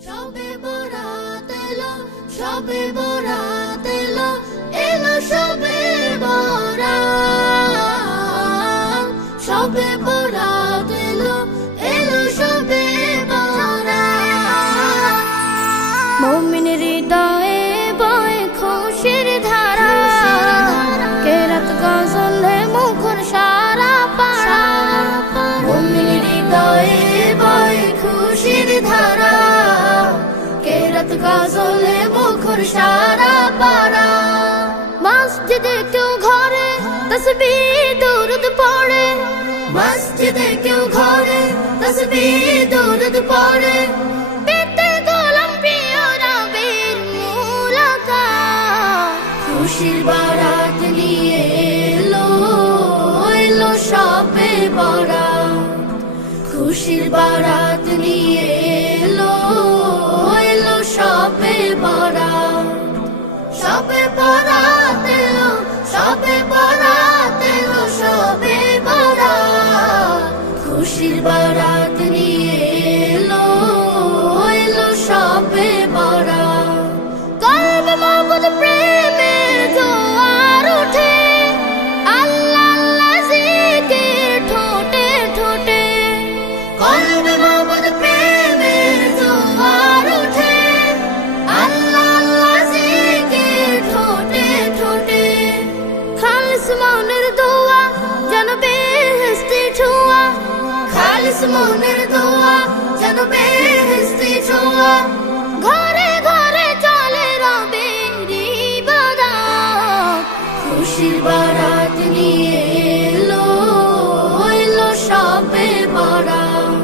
সবে বরাত এলো, সবে বরাত এলো, এলো সবে বরাত। সবে বরাত এলো, এলো সবে বরাত। মুমিনের হৃদয়ে বয়ে খুশির ধারা, কেরাত গজলে মুখর সারা পাড়া। মুমিনের হৃদয়ে বয়ে খুশির ধারা, কেরাত গজলে মুখর সারা পাড়া। মসজিদে কেউ ঘরে তসবিহ দুরুদ পড়ে, মসজিদে কেউ ঘরে তসবিহ দুরুদ পড়ে। পেতে গোলাম প্রিয় নবীর মুলাকাত, খুশির বারাত নিয়ে এলো, এলো সবে বরাত। খুশির বারাত নিয়ে এলো, এলো সবে বরাত। সবে বরাত এলো, সবে বরাত এলো, সবে বরাত। খুশির বারাত নিয়ে এলো, এলো সবে বরাত। কলবে মাবুদ প্রেমে জোয়ার ওঠে, আল্লাহ আল্লাহ জিকির ঠোঁটে ঠোঁটে। কলবে মাবুদ প্রেমে জোয়ার ওঠে, আল্লাহ আল্লাহ জিকির ঠোঁটে ঠোঁটে। খালিস মনের দোয়া যেন বেহেশতে ছোঁয়া, খালিস মনের দোয়া যেন বেহেশতে ছোঁয়া। ঘরে ঘরে চলে রবের ইবাদত, খুশির বারাত নিয়ে এলো, এলো সবে বরাত।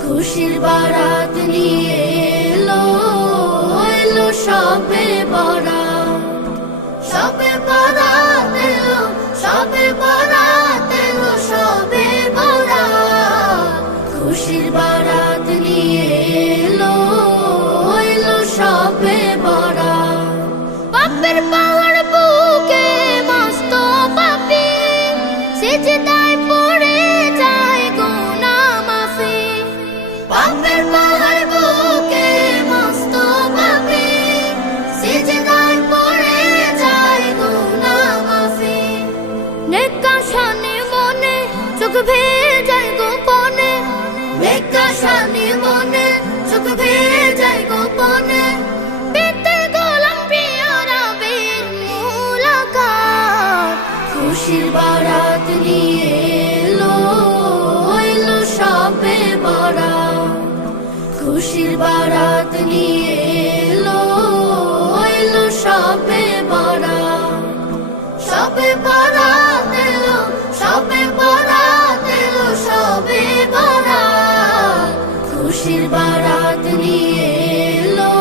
খুশির বারাত নিয়ে এলো, এলো সবে বরাত। সবে বরাত এলো, সবে বরাত এলো, সবে বরাত। খুশির বারাত নিয়ে এলো, এলো সবে বরাত। পাপের পাহাড় বুকে মস্ত পাপী, সিজদায় পড়ে যায় গুনাহ মাফি। পাপের পাহাড় বুকে মস্ত পাপী, সিজদায় পড়ে যায় গুনাহ মাফি। নেক আশানি মনে চোখ ভেজায় গোপনে, নেক আশানি মনে চোখ ভেজায় গোপনে। পেতে গোলাম প্রিয় নবীর মুলাকাত, খুশির বারাত নিয়ে এলো, এলো সবে বরাত। খুশির বারাত নিয়ে এলো, এলো সবে বরাত। সবে বরাত এলো, সবে বরাত এলো, সবে বরাত। খুশির বারাত নিয়ে এলো,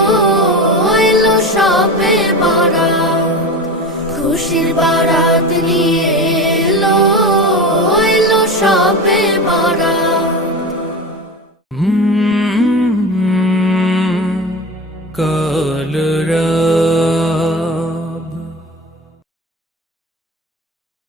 এলো সবে বরাত। খুশির বারাত